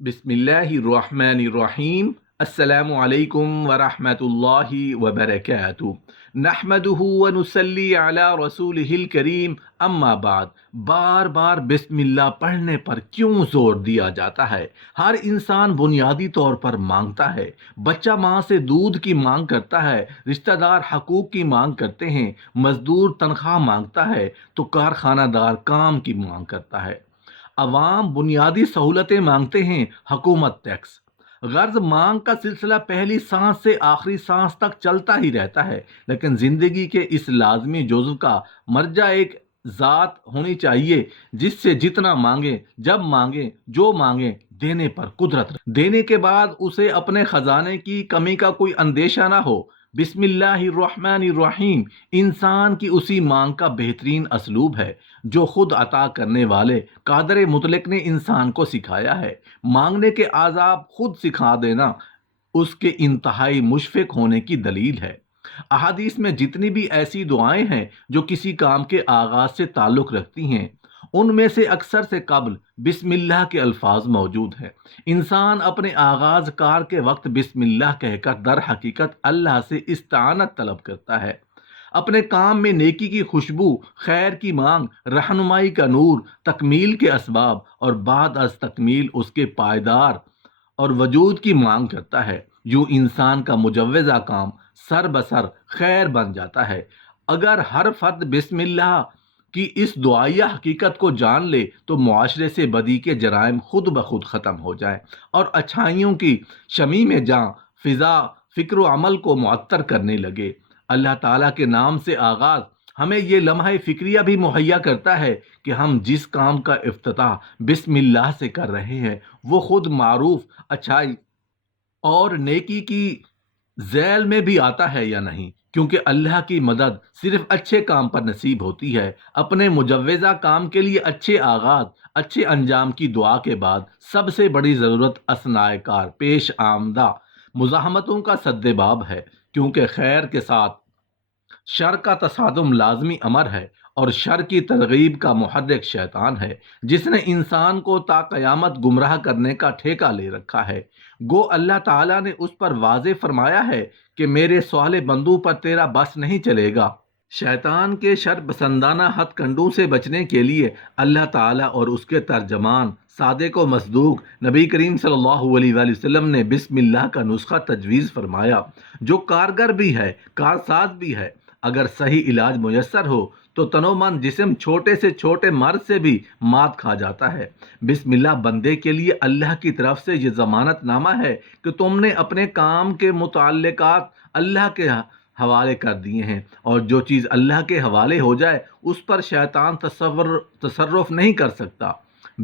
بسم اللہ الرحمن الرحیم۔ السلام علیکم ورحمۃ اللہ وبرکاتہ۔ نحمدہ ونصلی علی رسولہ الکریم، اما بعد۔ بار بار بسم اللہ پڑھنے پر کیوں زور دیا جاتا ہے؟ ہر انسان بنیادی طور پر مانگتا ہے۔ بچہ ماں سے دودھ کی مانگ کرتا ہے، رشتہ دار حقوق کی مانگ کرتے ہیں، مزدور تنخواہ مانگتا ہے تو کارخانہ دار کام کی مانگ کرتا ہے۔ عوام بنیادی سہولتیں مانگتے ہیں، حکومت ٹیکس۔ غرض مانگ کا سلسلہ پہلی سانس سے آخری سانس تک چلتا ہی رہتا ہے، لیکن زندگی کے اس لازمی جزو کا مرجع ایک ذات ہونی چاہیے جس سے جتنا مانگیں، جب مانگیں، جو مانگیں، دینے پر قدرت رہے۔ دینے کے بعد اسے اپنے خزانے کی کمی کا کوئی اندیشہ نہ ہو۔ بسم اللہ الرحمن الرحیم انسان کی اسی مانگ کا بہترین اسلوب ہے جو خود عطا کرنے والے قادر مطلق نے انسان کو سکھایا ہے۔ مانگنے کے آداب خود سکھا دینا اس کے انتہائی مشفق ہونے کی دلیل ہے۔ احادیث میں جتنی بھی ایسی دعائیں ہیں جو کسی کام کے آغاز سے تعلق رکھتی ہیں، ان میں سے اکثر سے قبل بسم اللہ کے الفاظ موجود ہیں۔ انسان اپنے آغاز کار کے وقت بسم اللہ کہہ کر در حقیقت اللہ سے استعانت طلب کرتا ہے۔ اپنے کام میں نیکی کی خوشبو، خیر کی مانگ، رہنمائی کا نور، تکمیل کے اسباب اور بعد از تکمیل اس کے پائیدار اور وجود کی مانگ کرتا ہے۔ یوں انسان کا مجوزہ کام سر بسر خیر بن جاتا ہے۔ اگر ہر فرد بسم اللہ کی اس دعائیہ حقیقت کو جان لے تو معاشرے سے بدی کے جرائم خود بخود ختم ہو جائیں اور اچھائیوں کی شمیم جاں فضا فکر و عمل کو معطر کرنے لگے۔ اللہ تعالیٰ کے نام سے آغاز ہمیں یہ لمحہ فکریہ بھی مہیا کرتا ہے کہ ہم جس کام کا افتتاح بسم اللہ سے کر رہے ہیں وہ خود معروف، اچھائی اور نیکی کی ذیل میں بھی آتا ہے یا نہیں، کیونکہ اللہ کی مدد صرف اچھے کام پر نصیب ہوتی ہے۔ اپنے مجوزہ کام کے لیے اچھے آغاز، اچھے انجام کی دعا کے بعد سب سے بڑی ضرورت اثناء کار پیش آمدہ مزاحمتوں کا سد باب ہے، کیونکہ خیر کے ساتھ شر کا تصادم لازمی امر ہے اور شر کی ترغیب کا محرک شیطان ہے جس نے انسان کو تا قیامت گمراہ کرنے کا ٹھیکہ لے رکھا ہے۔ گو اللہ تعالیٰ نے اس پر واضح فرمایا ہے کہ میرے صالح بندوں پر تیرا بس نہیں چلے گا۔ شیطان کے شر پسندانہ ہتھ کنڈوں سے بچنے کے لیے اللہ تعالیٰ اور اس کے ترجمان صادق و مصدوق نبی کریم صلی اللہ علیہ وآلہ وسلم نے بسم اللہ کا نسخہ تجویز فرمایا جو کارگر بھی ہے، کارساز بھی ہے۔ اگر صحیح علاج میسر ہو تو تن و من جسم چھوٹے سے چھوٹے مرض سے بھی مات کھا جاتا ہے۔ بسم اللہ بندے کے لیے اللہ کی طرف سے یہ ضمانت نامہ ہے کہ تم نے اپنے کام کے متعلقات اللہ کے حوالے کر دیے ہیں، اور جو چیز اللہ کے حوالے ہو جائے اس پر شیطان تصرف نہیں کر سکتا۔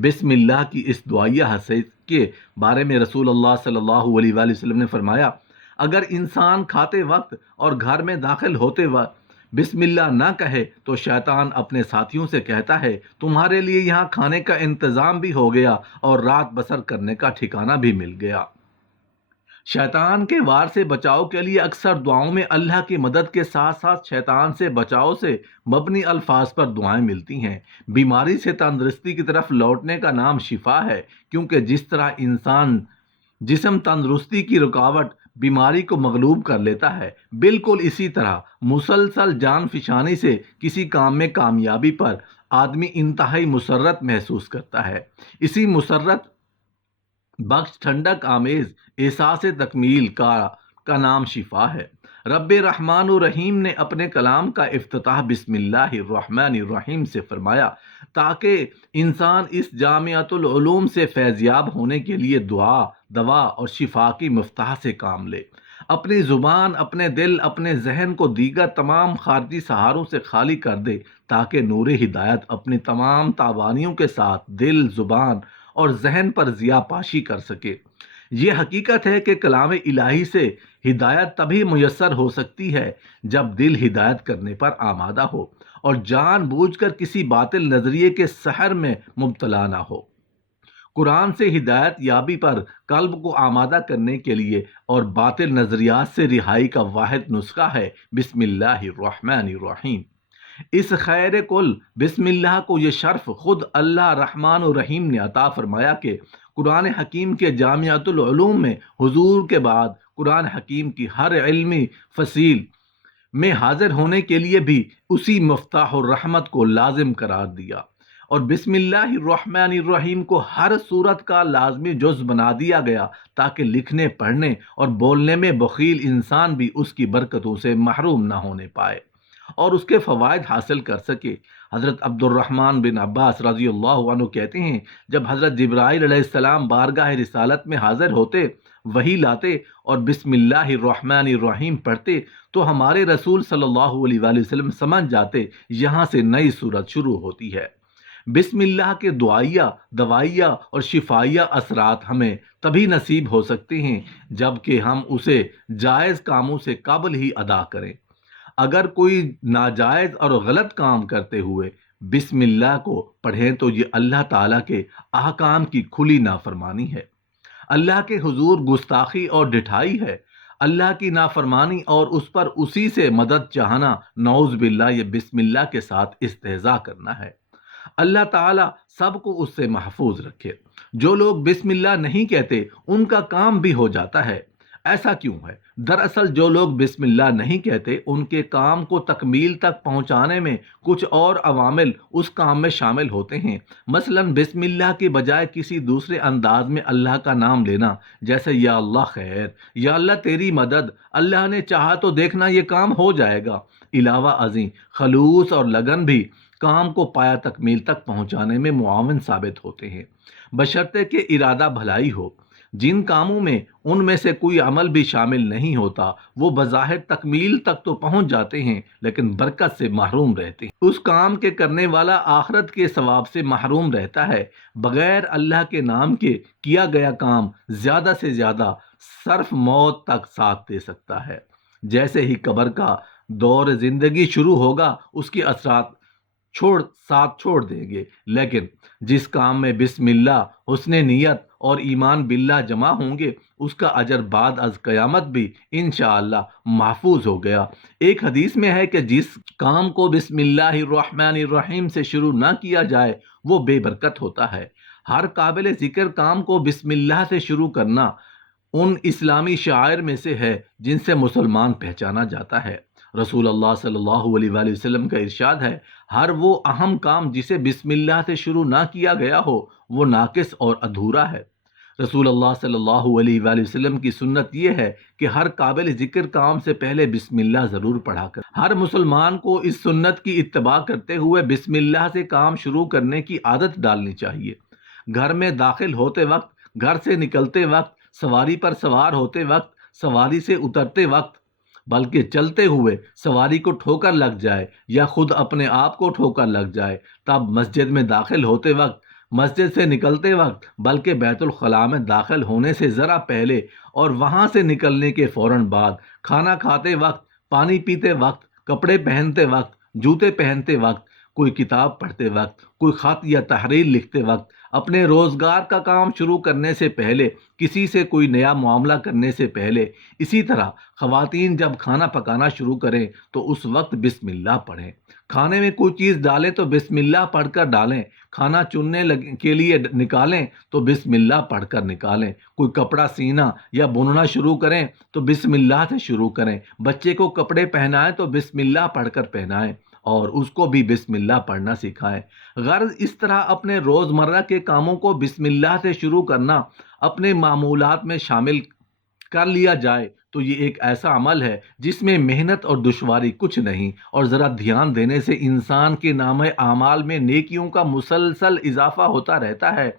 بسم اللہ کی اس دعائیہ حیثیت کے بارے میں رسول اللہ صلی اللہ علیہ وآلہ وسلم نے فرمایا، اگر انسان کھاتے وقت اور گھر میں داخل ہوتے وقت بسم اللہ نہ کہے تو شیطان اپنے ساتھیوں سے کہتا ہے تمہارے لیے یہاں کھانے کا انتظام بھی ہو گیا اور رات بسر کرنے کا ٹھکانہ بھی مل گیا۔ شیطان کے وار سے بچاؤ کے لیے اکثر دعاؤں میں اللہ کی مدد کے ساتھ ساتھ شیطان سے بچاؤ سے مبنی الفاظ پر دعائیں ملتی ہیں۔ بیماری سے تندرستی کی طرف لوٹنے کا نام شفا ہے، کیونکہ جس طرح انسان جسم تندرستی کی رکاوٹ بیماری کو مغلوب کر لیتا ہے، بالکل اسی طرح مسلسل جان فشانی سے کسی کام میں کامیابی پر آدمی انتہائی مسرت محسوس کرتا ہے۔ اسی مسرت بخش ٹھنڈک آمیز احساس تکمیل کا نام شفا ہے۔ رب رحمان الرحیم نے اپنے کلام کا افتتاح بسم اللہ الرحمن الرحیم سے فرمایا تاکہ انسان اس جامعۃ العلوم سے فیضیاب ہونے کے لیے دعا، دوا اور شفا کی مفتاح سے کام لے۔ اپنی زبان، اپنے دل، اپنے ذہن کو دیگر تمام خارجی سہاروں سے خالی کر دے تاکہ نور ہدایت اپنی تمام تابانیوں کے ساتھ دل، زبان اور ذہن پر ضیاء پاشی کر سکے۔ یہ حقیقت ہے کہ کلام الہی سے ہدایت تبھی میسر ہو سکتی ہے جب دل ہدایت کرنے پر آمادہ ہو اور جان بوجھ کر کسی باطل نظریے کے سحر میں مبتلا نہ ہو۔ قرآن سے ہدایت یابی پر قلب کو آمادہ کرنے کے لیے اور باطل نظریات سے رہائی کا واحد نسخہ ہے بسم اللہ الرحمن الرحیم۔ اس خیر کل بسم اللہ کو یہ شرف خود اللہ رحمان الرحیم نے عطا فرمایا کہ قرآن حکیم کے جامعۃ العلوم میں حضور کے بعد قرآن حکیم کی ہر علمی فصیل میں حاضر ہونے کے لیے بھی اسی مفتاح الرحمت کو لازم قرار دیا، اور بسم اللہ الرحمن الرحیم کو ہر صورت کا لازمی جز بنا دیا گیا تاکہ لکھنے پڑھنے اور بولنے میں بخیل انسان بھی اس کی برکتوں سے محروم نہ ہونے پائے اور اس کے فوائد حاصل کر سکے۔ حضرت عبد الرحمن بن عباس رضی اللہ عنہ کہتے ہیں، جب حضرت جبرائیل علیہ السلام بارگاہ رسالت میں حاضر ہوتے، وحی لاتے اور بسم اللہ الرحمن الرحیم پڑھتے تو ہمارے رسول صلی اللہ علیہ وآلہ وسلم سمجھ جاتے یہاں سے نئی صورت شروع ہوتی ہے۔ بسم اللہ کے دعائیہ، دوائیہ اور شفائیہ اثرات ہمیں تبھی نصیب ہو سکتے ہیں جب کہ ہم اسے جائز کاموں سے قبل ہی ادا کریں۔ اگر کوئی ناجائز اور غلط کام کرتے ہوئے بسم اللہ کو پڑھیں تو یہ اللہ تعالیٰ کے احکام کی کھلی نافرمانی ہے، اللہ کے حضور گستاخی اور ڈٹھائی ہے، اللہ کی نافرمانی اور اس پر اسی سے مدد چاہنا، نعوذ باللہ یہ بسم اللہ کے ساتھ استہزاء کرنا ہے۔ اللہ تعالیٰ سب کو اس سے محفوظ رکھے۔ جو لوگ بسم اللہ نہیں کہتے ان کا کام بھی ہو جاتا ہے۔ ایسا کیوں ہے؟ دراصل جو لوگ بسم اللہ نہیں کہتے ان کے کام کو تکمیل تک پہنچانے میں کچھ اور عوامل اس کام میں شامل ہوتے ہیں۔ مثلا بسم اللہ کے بجائے کسی دوسرے انداز میں اللہ کا نام لینا، جیسے یا اللہ خیر، یا اللہ تیری مدد، اللہ نے چاہا تو دیکھنا یہ کام ہو جائے گا۔ علاوہ ازیں خلوص اور لگن بھی کام کو پایا تکمیل تک پہنچانے میں معاون ثابت ہوتے ہیں، بشرطے کہ ارادہ بھلائی ہو۔ جن کاموں میں ان میں سے کوئی عمل بھی شامل نہیں ہوتا وہ بظاہر تکمیل تک تو پہنچ جاتے ہیں لیکن برکت سے محروم رہتے ہیں۔ اس کام کے کرنے والا آخرت کے ثواب سے محروم رہتا ہے۔ بغیر اللہ کے نام کے کیا گیا کام زیادہ سے زیادہ صرف موت تک ساتھ دے سکتا ہے۔ جیسے ہی قبر کا دور زندگی شروع ہوگا اس کے اثرات ساتھ چھوڑ دیں گے، لیکن جس کام میں بسم اللہ، حسن نیت اور ایمان باللہ جمع ہوں گے اس کا اجر بعد از قیامت بھی انشاءاللہ محفوظ ہو گیا۔ ایک حدیث میں ہے کہ جس کام کو بسم اللہ الرحمن الرحیم سے شروع نہ کیا جائے وہ بے برکت ہوتا ہے۔ ہر قابل ذکر کام کو بسم اللہ سے شروع کرنا ان اسلامی شعائر میں سے ہے جن سے مسلمان پہچانا جاتا ہے۔ رسول اللہ صلی اللہ علیہ وآلہ وسلم کا ارشاد ہے، ہر وہ اہم کام جسے بسم اللہ سے شروع نہ کیا گیا ہو وہ ناقص اور ادھورا ہے۔ رسول اللہ صلی اللہ علیہ وآلہ وسلم کی سنت یہ ہے کہ ہر قابل ذکر کام سے پہلے بسم اللہ ضرور پڑھا کر۔ ہر مسلمان کو اس سنت کی اتباع کرتے ہوئے بسم اللہ سے کام شروع کرنے کی عادت ڈالنی چاہیے۔ گھر میں داخل ہوتے وقت، گھر سے نکلتے وقت، سواری پر سوار ہوتے وقت، سواری سے اترتے وقت، بلکہ چلتے ہوئے سواری کو ٹھوکر لگ جائے یا خود اپنے آپ کو ٹھوکر لگ جائے، تب مسجد میں داخل ہوتے وقت، مسجد سے نکلتے وقت، بلکہ بیت الخلاء میں داخل ہونے سے ذرا پہلے اور وہاں سے نکلنے کے فوراً بعد، کھانا کھاتے وقت، پانی پیتے وقت، کپڑے پہنتے وقت، جوتے پہنتے وقت، کوئی کتاب پڑھتے وقت، کوئی خط یا تحریر لکھتے وقت، اپنے روزگار کا کام شروع کرنے سے پہلے، کسی سے کوئی نیا معاملہ کرنے سے پہلے، اسی طرح خواتین جب کھانا پکانا شروع کریں تو اس وقت بسم اللہ پڑھیں۔ کھانے میں کوئی چیز ڈالیں تو بسم اللہ پڑھ کر ڈالیں، کھانا چننے کے لیے نکالیں تو بسم اللہ پڑھ کر نکالیں، کوئی کپڑا سینا یا بننا شروع کریں تو بسم اللہ سے شروع کریں، بچے کو کپڑے پہنائیں تو بسم اللہ پڑھ کر پہنائیں اور اس کو بھی بسم اللہ پڑھنا سکھائیں۔ غرض اس طرح اپنے روزمرہ کے کاموں کو بسم اللہ سے شروع کرنا اپنے معمولات میں شامل کر لیا جائے تو یہ ایک ایسا عمل ہے جس میں محنت اور دشواری کچھ نہیں، اور ذرا دھیان دینے سے انسان کے نامہ اعمال میں نیکیوں کا مسلسل اضافہ ہوتا رہتا ہے،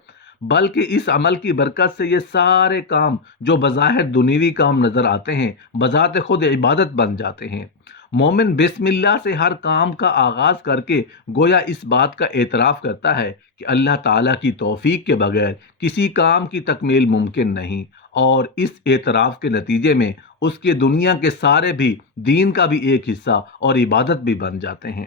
بلکہ اس عمل کی برکت سے یہ سارے کام جو بظاہر دنیوی کام نظر آتے ہیں بذات خود عبادت بن جاتے ہیں۔ مومن بسم اللہ سے ہر کام کا آغاز کر کے گویا اس بات کا اعتراف کرتا ہے کہ اللہ تعالیٰ کی توفیق کے بغیر کسی کام کی تکمیل ممکن نہیں، اور اس اعتراف کے نتیجے میں اس کے دنیا کے سارے بھی دین کا بھی ایک حصہ اور عبادت بھی بن جاتے ہیں۔